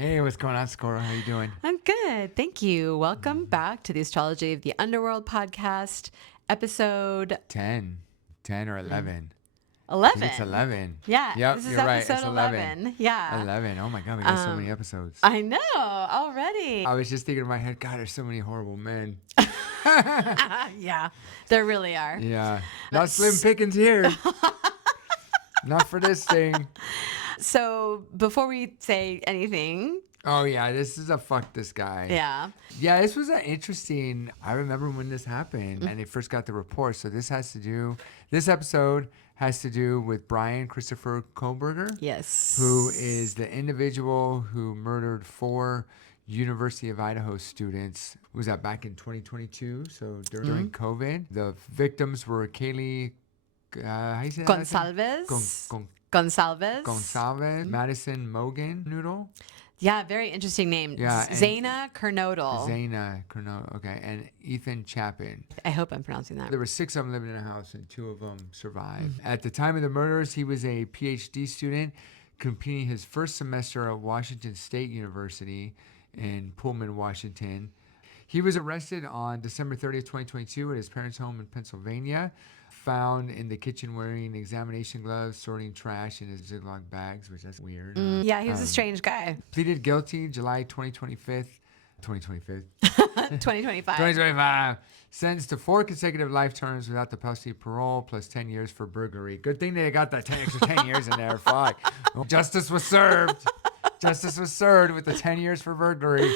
Hey, what's going on, Scora? How you doing? I'm good. Thank you. Welcome back to the Astrology of the Underworld podcast, episode 10 or 11. I 11. think it's 11. Yeah, Yep, this is you're right. episode It's 11. 11. Yeah. 11. Oh my God, we got so many episodes. I know already. I was just thinking in my head, God, there's so many horrible men. Yeah, there really are. Yeah. Not slim pickings here. Not for this thing. So before we say anything, Oh, yeah, this is a fuck this guy. yeah. Yeah, this was interesting. I remember when this happened and they first got the report. So this episode has to do with Bryan Christopher Kohberger. Yes. Who is the individual who murdered 4 University of Idaho students. Was that back in 2022? So during COVID. The victims were Kaylee, how you say that last name? Gonsalves, Madison Mogan Noodle. Yeah, very interesting name. Yeah, Zaina Kernodle. Zaina Kernodle, okay, and Ethan Chapin. I hope I'm pronouncing that. There were 6 of them living in a house, and 2 of them survived. At the time of the murders, he was a PhD student completing his first semester at Washington State University in Pullman, Washington. He was arrested on December 30th, 2022 at his parents' home in Pennsylvania, found in the kitchen wearing examination gloves, sorting trash in his Ziploc bags, which that's weird. Yeah, he was a strange guy. Pleaded guilty July 2025. 2025. Sentenced to 4 consecutive life terms without the possibility of parole, plus 10 years for burglary. Good thing they got that extra 10 years in there. Fuck. Justice was served. Justice was served with the 10 years for burglary.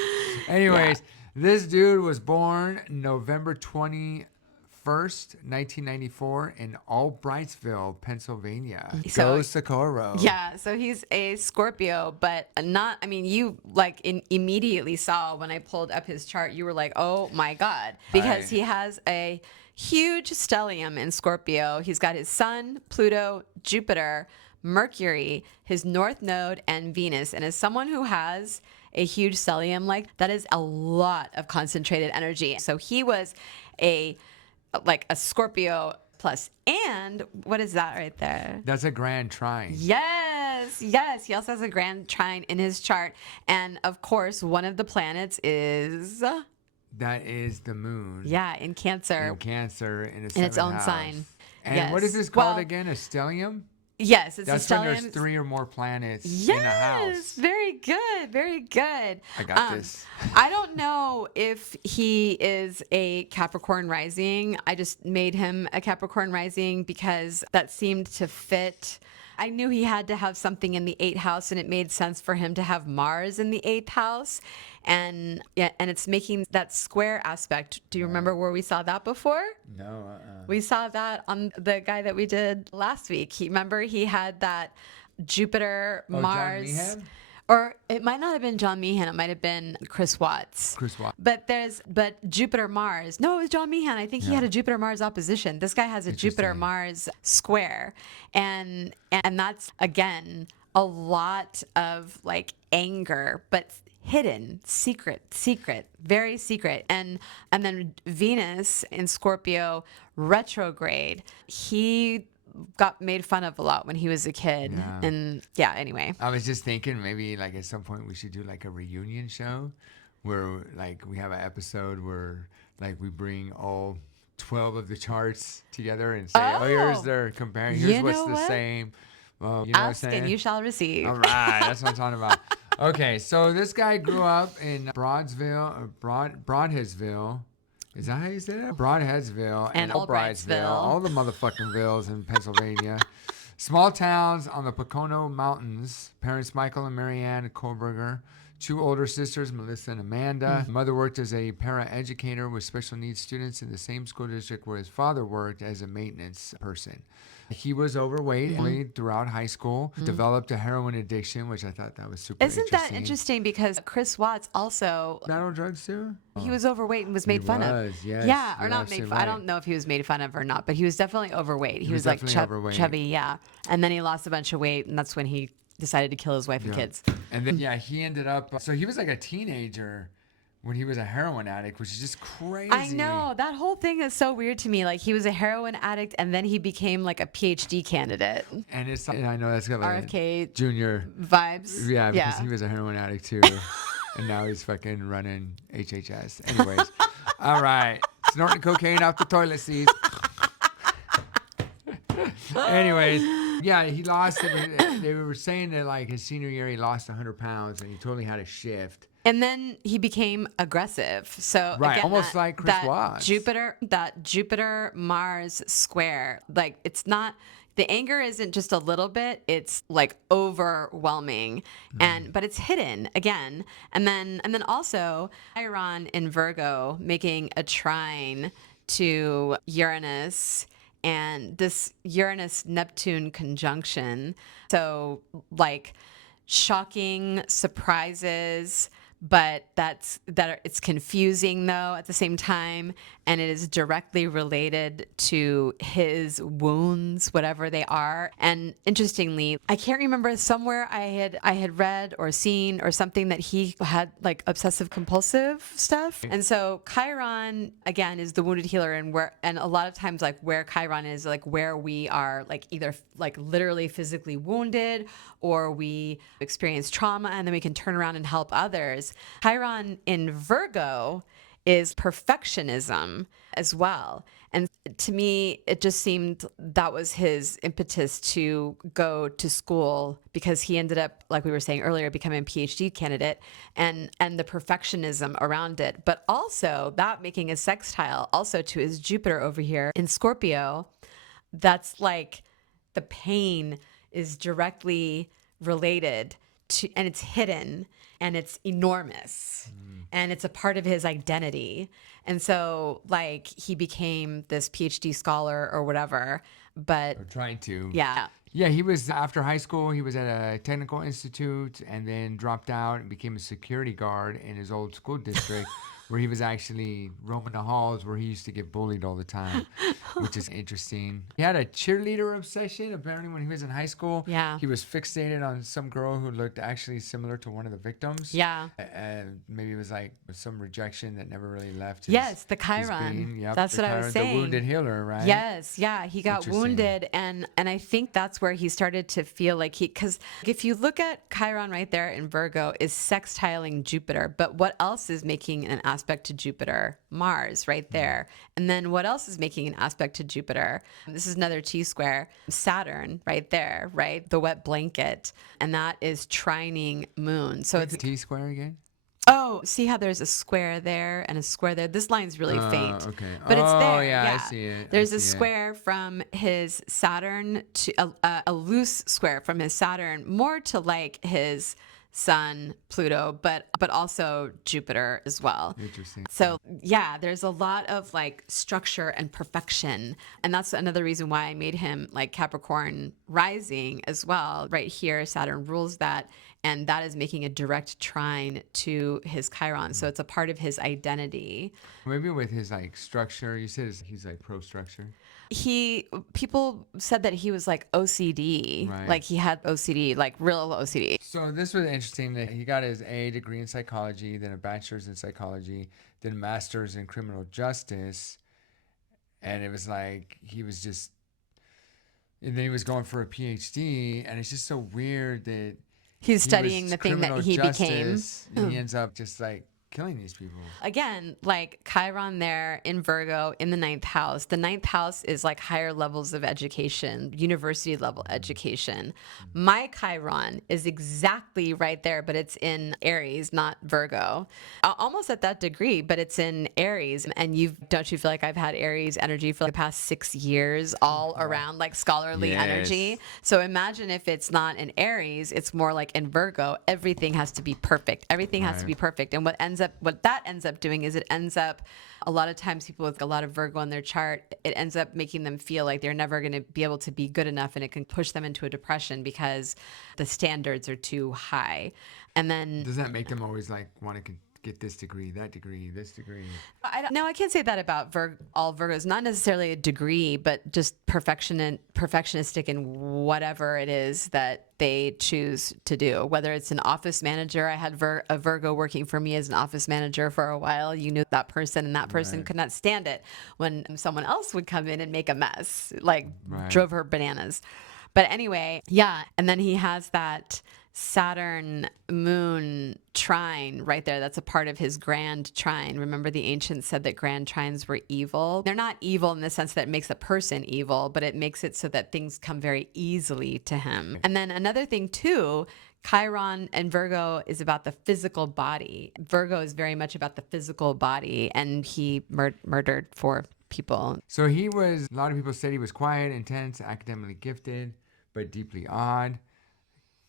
Anyways, This dude was born November 21st, 1994 in Albrightsville, Pennsylvania. Go Socorro. Yeah, so he's a Scorpio, but not, I mean, you immediately saw when I pulled up his chart, you were like, oh my God, because he has a huge stellium in Scorpio. He's got his sun, Pluto, Jupiter, Mercury, his north node, and Venus. And as someone who has a huge stellium, that is a lot of concentrated energy. So he was a Scorpio plus. And what is that right there? That's a grand trine. Yes. He also has a grand trine in his chart. And of course, one of the planets is... That is the moon. Yeah, in Cancer. In Cancer, in its own sign. And what is this called again? A stellium? Yes, it's That's a when stellium. there's 3 or more planets yes, in a house. Very good, very good. I got this. I don't know if he is a Capricorn rising. I just made him a Capricorn rising because that seemed to fit. I knew he had to have something in the 8th house, and it made sense for him to have Mars in the 8th house. And it's making that square aspect. Do you remember where we saw that before? No. We saw that on the guy that we did last week. Remember he had that Jupiter, Mars. John Meehan? Or it might not have been John Meehan. It might have been Chris Watts. But Jupiter Mars. No, it was John Meehan. I think he had a Jupiter Mars opposition. This guy has a Jupiter Mars square, and that's again a lot of anger, but hidden, secret, very secret. And then Venus in Scorpio retrograde. He got made fun of a lot when he was a kid. And anyway. I was just thinking maybe at some point we should do a reunion show where we have an episode where we bring all 12 of the charts together and say, here's their comparing. Here's what's the same. Well, you know Ask and you shall receive. All right. That's what I'm talking about. Okay. So this guy grew up in Broadheadsville. Is that how you say that? Broadheadsville and Albrightsville. All the motherfucking villas in Pennsylvania. Small towns on the Pocono Mountains. Parents Michael and Marianne Kohberger. 2 older sisters, Melissa and Amanda. Mother worked as a paraeducator with special needs students in the same school district where his father worked as a maintenance person. He was overweight and throughout high school, developed a heroin addiction, which I thought that was super interesting. Isn't that interesting? Because Chris Watts also... Not on drugs too? He was overweight and was made fun of. Yes. Yeah, or not made fun. I don't know if he was made fun of or not, but he was definitely overweight. He was overweight. Chubby, yeah. And then he lost a bunch of weight, and that's when he decided to kill his wife and kids. And then, he ended up... So he was a teenager when he was a heroin addict, which is just crazy. I know. That whole thing is so weird to me. Like, he was a heroin addict, and then he became, like, a PhD candidate. And I know that's got like RFK Junior vibes. Yeah, because he was a heroin addict, too. And now he's fucking running HHS. Anyways. All right. Snorting cocaine off the toilet seat. Anyways, yeah, he lost it. They were saying that like his senior year, he lost 100 pounds and he totally had a shift. And then he became aggressive. So right, again, almost like Chris Watts. That Jupiter Mars square, like it's not. The anger isn't just a little bit, it's like overwhelming. But it's hidden again. And then also Chiron in Virgo making a trine to Uranus, and this Uranus-Neptune conjunction. So like shocking surprises, but it's confusing though at the same time, and it is directly related to his wounds, whatever they are. And interestingly, I can't remember, somewhere I had read or seen or something that he had like obsessive compulsive stuff. And so Chiron again is the wounded healer, and a lot of times like where Chiron is like where we are like either like literally physically wounded or we experience trauma, and then we can turn around and help others. Chiron in Virgo is perfectionism as well. And to me, it just seemed that was his impetus to go to school, because he ended up, like we were saying earlier, becoming a PhD candidate, and the perfectionism around it. But also that making a sextile also to his Jupiter over here in Scorpio, that's like the pain is directly related to, and it's hidden and it's enormous and it's a part of his identity. And so like he became this PhD scholar or whatever, but or trying to. Yeah. Yeah, he was, after high school, he was at a technical institute and then dropped out and became a security guard in his old school district where he was actually roaming the halls where he used to get bullied all the time, which is interesting. He had a cheerleader obsession, apparently, when he was in high school. Yeah. He was fixated on some girl who looked actually similar to one of the victims. Yeah. Maybe it was like some rejection that never really left Yes, the Chiron. Yep, that's what I was saying. The wounded healer, right? Yes, yeah. He got wounded, and I think that's where he started to feel like because if you look at Chiron right there in Virgo is sextiling Jupiter, but what else is making an aspect to Jupiter? Mars right there. And then what else is making an aspect to Jupiter? This is another T-square. Saturn right there, right? The wet blanket. And that is trining Moon. So it's T-square again? Oh, see how there's a square there and a square there? This line's really faint. Okay. But it's there. Oh, yeah, I see it. There's a square from his Saturn to a loose square from his Saturn, more to like his Sun, Pluto, but also Jupiter as well. Interesting. So yeah, there's a lot of like structure and perfection. And that's another reason why I made him like Capricorn rising as well. Right here, Saturn rules that. And that is making a direct trine to his Chiron. So it's a part of his identity. Maybe with his like structure, you said he's like pro-structure. People said that he was like OCD, right. Like he had OCD, like real OCD. So this was interesting that he got his A degree in psychology, then a bachelor's in psychology, then a master's in criminal justice. And it was like, and then he was going for a PhD, and it's just so weird that he's studying the thing that he became. And he ends up just like killing these people. Again, like Chiron there in Virgo in the 9th house. The 9th house is like higher levels of education, university level education. My Chiron is exactly right there, but it's in Aries, not Virgo. Almost at that degree, but it's in Aries. And don't you feel like I've had Aries energy for the past 6 years all around like scholarly energy? So imagine if it's not in Aries, it's more like in Virgo. Everything has to be perfect. Everything has to be perfect. And what that ends up doing is it ends up, a lot of times people with a lot of Virgo on their chart, it ends up making them feel like they're never going to be able to be good enough, and it can push them into a depression because the standards are too high. And then does that make them always like want to get this degree, that degree, this degree. No, I can't say that about all Virgos. Not necessarily a degree, but just perfectionistic in whatever it is that they choose to do. Whether it's an office manager, I had a Virgo working for me as an office manager for a while. You knew that person, and that person could not stand it when someone else would come in and make a mess, like drove her bananas. But anyway, yeah. And then he has that Saturn moon trine right there. That's a part of his grand trine. Remember, the ancients said that grand trines were evil. They're not evil in the sense that it makes a person evil, but it makes it so that things come very easily to him. And then another thing too, Chiron and Virgo is about the physical body. Virgo is very much about the physical body, and he murdered 4 people. So a lot of people said he was quiet, intense, academically gifted, but deeply odd.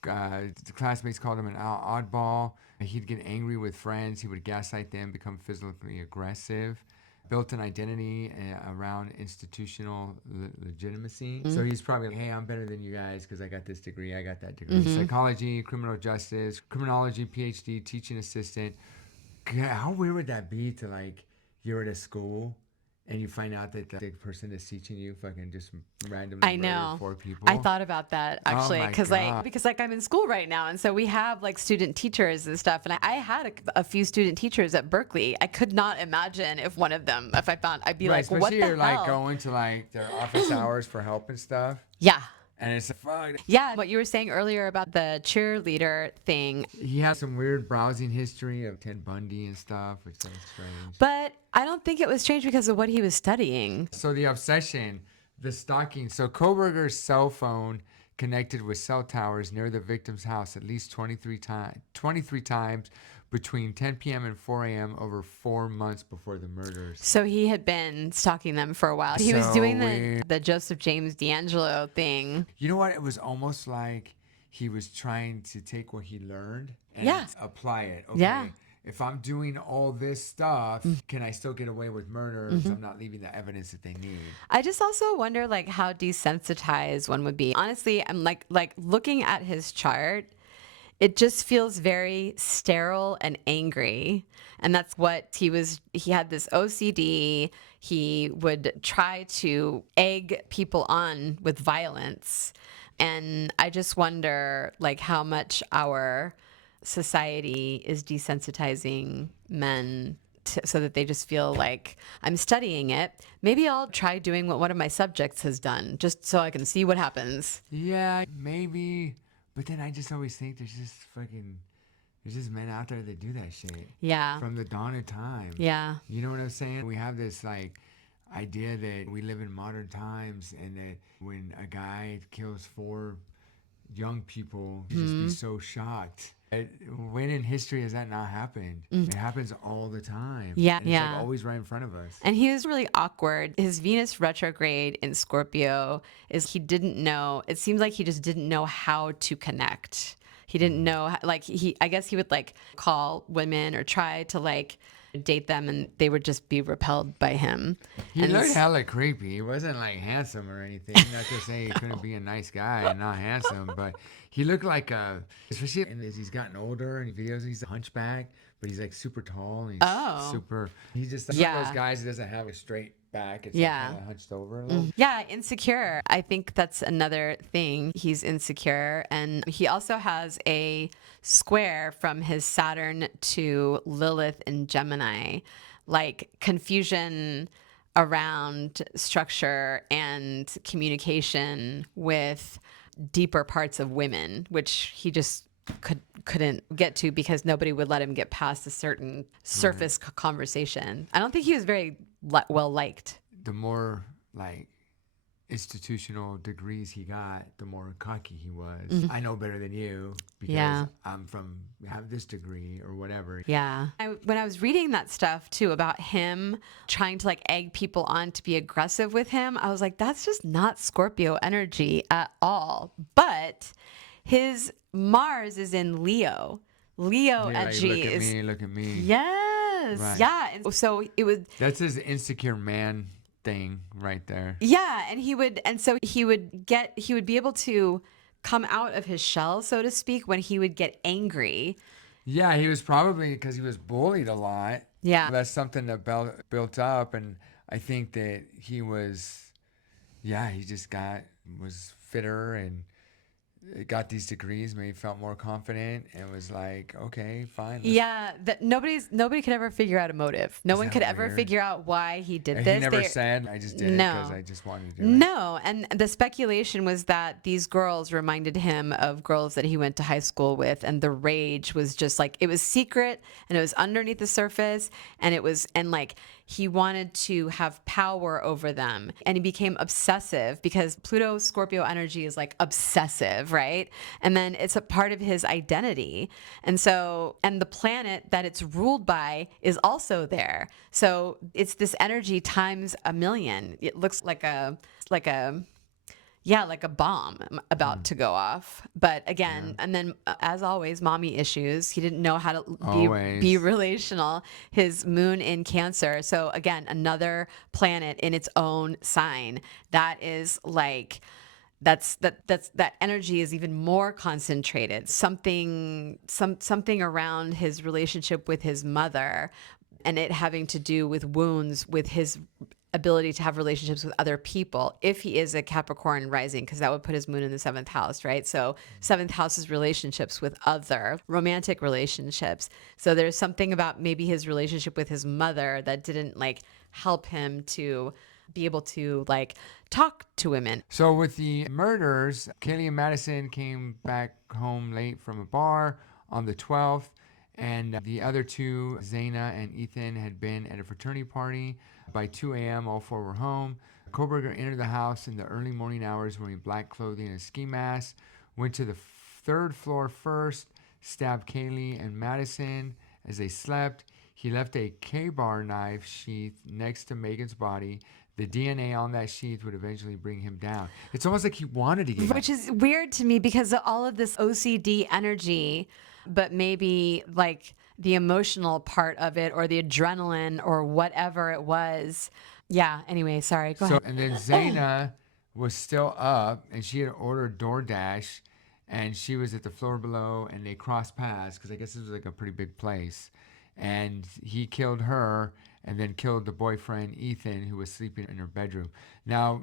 The classmates called him an oddball. He'd get angry with friends. He would gaslight them, become physically aggressive. Built an identity around institutional legitimacy. Mm-hmm. So he's probably like, hey, I'm better than you guys because I got this degree, I got that degree. Mm-hmm. Psychology, criminal justice, criminology, PhD, teaching assistant. How weird would that be to, like, you're at a school and you find out that the person that's teaching you fucking just randomly murdered 4 people. I thought about that actually, because I'm in school right now, and so we have like student teachers and stuff. And I had a few student teachers at Berkeley. I could not imagine if one of them, if I found, I'd be like, what the hell? Especially you're like going to like their office hours for help and stuff. Yeah. And it's fuck. Yeah, what you were saying earlier about the cheerleader thing. He has some weird browsing history of Ted Bundy and stuff, which sounds strange. But I don't think it was strange because of what he was studying. So the obsession, the stalking. So Kohberger's cell phone connected with cell towers near the victim's house at least 23 times between 10 p.m. and 4 a.m. over 4 months before the murders. So he had been stalking them for a while. He was doing the Joseph James D'Angelo thing. You know what? It was almost like he was trying to take what he learned and apply it. Okay. Yeah. If I'm doing all this stuff, can I still get away with murder if I'm not leaving the evidence that they need? I just also wonder like how desensitized one would be. Honestly, I'm like looking at his chart, it just feels very sterile and angry. And that's what he had this OCD. He would try to egg people on with violence. And I just wonder like how much our society is desensitizing men so that they just feel like, I'm studying it. Maybe I'll try doing what one of my subjects has done just so I can see what happens. Yeah, maybe. But then I just always think there's just men out there that do that shit. Yeah. From the dawn of time. Yeah. You know what I'm saying? We have this like idea that we live in modern times and that when a guy kills 4 young people, you just be so shocked. When in history has that not happened? It happens all the time. Yeah, and it's like always right in front of us. And he was really awkward. His Venus retrograde in Scorpio is he didn't know. It seems like he just didn't know how to connect. He didn't know, I guess he would like call women or try to like date them and they would just be repelled by him. He looked hella creepy. He wasn't like handsome or anything. Not to say he couldn't be a nice guy and not handsome, but he looked like especially as he's gotten older in videos, he's a hunchback, but he's like super tall and he's just like one of those guys who doesn't have a straight back. It's like kind of hunched over a little. Yeah, insecure. I think that's another thing. He's insecure. And he also has a square from his Saturn to Lilith in Gemini, like confusion around structure and communication with deeper parts of women, which he just couldn't get to because nobody would let him get past a certain surface conversation. I don't think he was very well liked. The more like institutional degrees he got, the more cocky he was. I know better than you because I have this degree or whatever. Yeah. When I was reading that stuff too about him trying to like egg people on to be aggressive with him, I was like, that's just not Scorpio energy at all. But his Mars is in Leo. Leo energy look at me. Yes. Right. Yeah. And so that's his insecure man thing right there. Yeah, and he would be able to come out of his shell, so to speak, when he would get angry. Yeah, he was probably because he was bullied a lot. Yeah. That's something that built up, and I think that he was, yeah, he just was fitter and got these degrees, maybe felt more confident, and was like, okay, fine. Yeah, that nobody could ever figure out a motive. No Is one that could ever weird? figure out why he did And this. he never said, I just did it because I just wanted to do it. No, and the speculation was that these girls reminded him of girls that he went to high school with, and the rage was just like, it was secret and it was underneath the surface, and like he wanted to have power over them, and he became obsessive because Pluto Scorpio energy is like obsessive, right? And then it's a part of his identity. And so, and the planet that it's ruled by is also there. So it's this energy times a million. It looks like a bomb about to go off. But again, and then as always, mommy issues. He didn't know how to be relational. His moon in Cancer. So again, another planet in its own sign. That is like, that energy is even more concentrated. Something around his relationship with his mother, and it having to do with wounds with his ability to have relationships with other people if he is a Capricorn rising, because that would put his moon in the 7th house, right? So 7th house is relationships with other romantic relationships. So there's something about maybe his relationship with his mother that didn't like help him to be able to like talk to women. So with the murders, Kaylee and Madison came back home late from a bar on the 12th, and the other two, Zaina and Ethan, had been at a fraternity party. By 2 a.m., all four were home. Kohberger entered the house in the early morning hours wearing black clothing and a ski mask, went to the third floor first, stabbed Kaylee and Madison as they slept. He left a K-bar knife sheath next to Megan's body. The DNA on that sheath would eventually bring him down. It's almost like he wanted to get Which is weird to me because of all of this OCD energy, but maybe like the emotional part of it or the adrenaline or whatever it was. Yeah, anyway, sorry, go ahead. And then Zaina was still up, and she had ordered DoorDash, and she was at the floor below, and they crossed paths because I guess this was like a pretty big place. And he killed her and then killed the boyfriend, Ethan, who was sleeping in her bedroom. Now,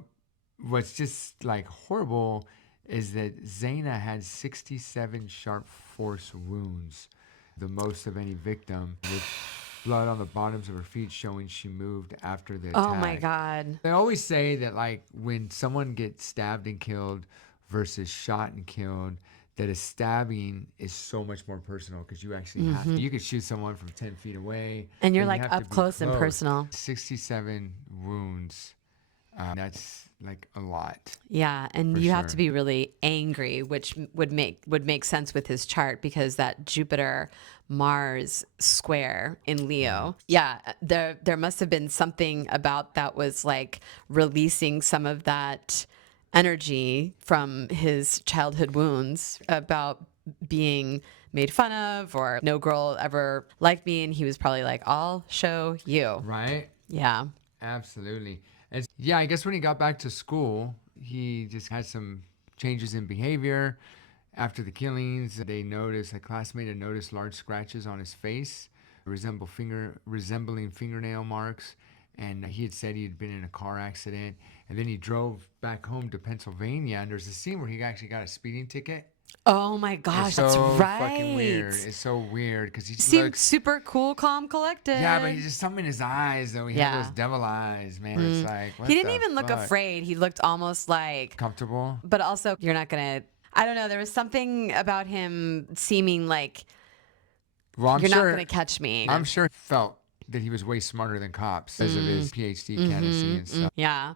what's just like horrible is that Zaina had 67 sharp force wounds, the most of any victim, with blood on the bottoms of her feet showing she moved after the attack. Oh my God. They always say that like when someone gets stabbed and killed versus shot and killed, that a stabbing is so much more personal because you actually you could shoot someone from 10 feet away. And you're like up close and personal. 67 wounds. That's like a lot. Yeah, and you have to be really angry, which would make sense with his chart because that Jupiter Mars square in Leo. Yeah, there must have been something about that was like releasing some of that energy from his childhood wounds about being made fun of or no girl ever liked me, and he was probably like, I'll show you. Right? Yeah. Absolutely. And yeah, I guess when he got back to school, he just had some changes in behavior. After the killings, a classmate had noticed large scratches on his face, resembling fingernail marks. And he had said he had been in a car accident. And then he drove back home to Pennsylvania. And there's a scene where he actually got a speeding ticket. Oh my gosh, that's right. Fucking weird. It's so weird because he seemed super cool, calm, collected. Yeah, but he just something in his eyes though. He had those devil eyes, man. It's like he didn't even look afraid. He looked almost like comfortable. But also, you're not gonna. I don't know. There was something about him seeming like you're not gonna catch me. I'm sure he felt that he was way smarter than cops because of his PhD candidacy and stuff. Yeah.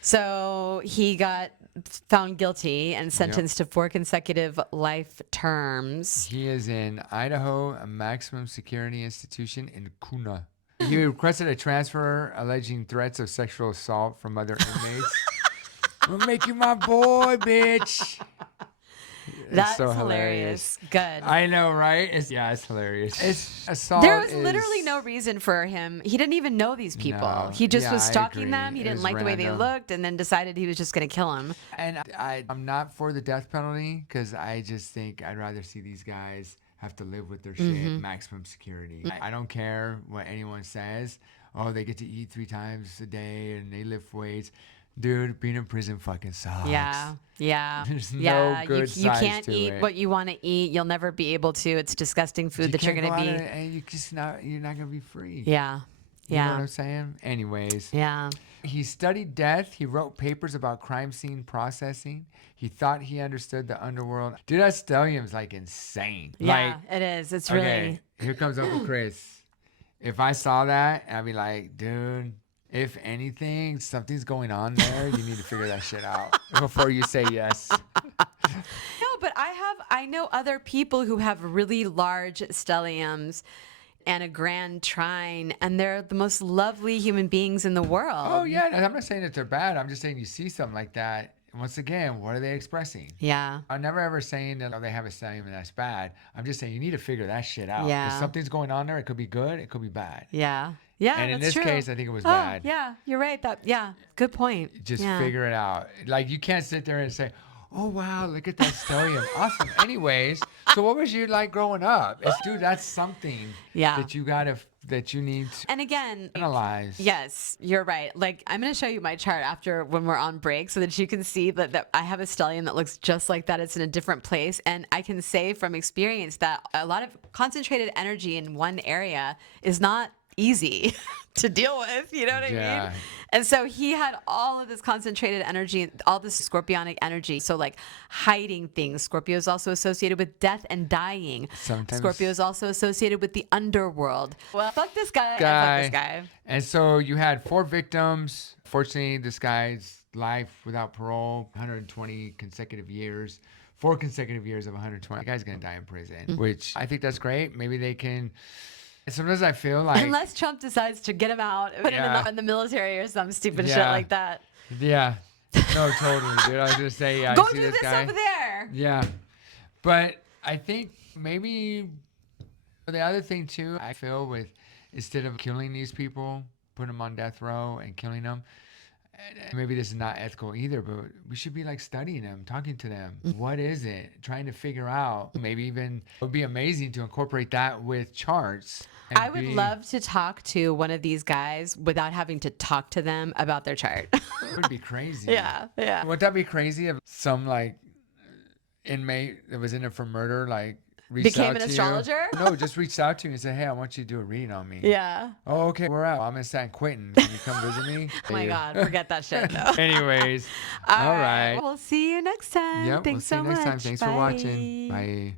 So he got found guilty and sentenced to 4 consecutive life terms. He is in Idaho, a maximum security institution in Kuna. He requested a transfer alleging threats of sexual assault from other inmates. I'm gonna make you my boy, bitch. That's so hilarious. Good. I know, right? It's hilarious. It's assault. There was literally no reason for him. He didn't even know these people. No. He just was stalking them. He didn't like the way they looked, and then decided he was just going to kill him. And I'm not for the death penalty because I just think I'd rather see these guys have to live with their shit, maximum security. I don't care what anyone says. Oh, they get to eat 3 times a day and they lift weights. Dude, being in prison fucking sucks. Yeah. There's no good you size can't to eat it. what you want to eat. You'll never be able to. It's disgusting food that you're going to be. And you're not going to be free. Yeah. You know what I'm saying? Anyways. Yeah. He studied death. He wrote papers about crime scene processing. He thought he understood the underworld. Dude, that stellium's like insane. Yeah, it is. It's really. Okay, here comes Uncle Chris. If I saw that, I'd be like, dude, if anything, something's going on there. You need to figure that shit out before you say yes. No, but I know other people who have really large stelliums and a grand trine, and they're the most lovely human beings in the world. Oh, yeah. I'm not saying that they're bad. I'm just saying you see something like that. Once again, what are they expressing? Yeah. I'm never ever saying that they have a stellium and that's bad. I'm just saying you need to figure that shit out. Yeah. If something's going on there, it could be good, it could be bad. Yeah. Yeah. And in that's this true. case, I think it was bad. Yeah, you're right. Good point. Just yeah. figure it out. Like, you can't sit there and say, oh, wow, look at that stellium. Awesome. Anyways, so what was you like growing up? Dude, that's something that you need to and again, analyze. Yes, you're right. Like, I'm going to show you my chart after when we're on break so that you can see that I have a stellium that looks just like that. It's in a different place. And I can say from experience that a lot of concentrated energy in one area is not easy to deal with, you know what I mean? And so he had all of this concentrated energy, all this scorpionic energy. So like hiding things. Scorpio is also associated with death and dying. Sometimes. Scorpio is also associated with the underworld. Well, fuck this guy. And fuck this guy. And so you had 4 victims. Fortunately, this guy's life without parole, 120 consecutive years. 4 consecutive years of 120. The guy's going to die in prison, which I think that's great. Maybe they can... Sometimes I feel like... Unless Trump decides to get him out, put him in the military or some stupid shit like that. Yeah. No, totally, dude. I was going to say, Go I see do this this guy. over there. Yeah. But I think maybe the other thing, too, I feel with, instead of killing these people, putting them on death row and killing them, maybe this is not ethical either, but we should be like studying them, talking to them. What is it? Trying to figure out. Maybe even it would be amazing to incorporate that with charts. I would love to talk to one of these guys without having to talk to them about their chart. It would be crazy. Yeah. Would that be crazy if some like inmate that was in it for murder, like became an astrologer? No, just reached out to you and said, hey, I want you to do a reading on me. Yeah. Oh, okay, we're out. I'm in San Quentin. Can you come visit me? Oh my God, forget that shit though. Anyways, all right. We'll see you next time. Yep, Thanks we'll see you so next time. much. Thanks for watching. Bye.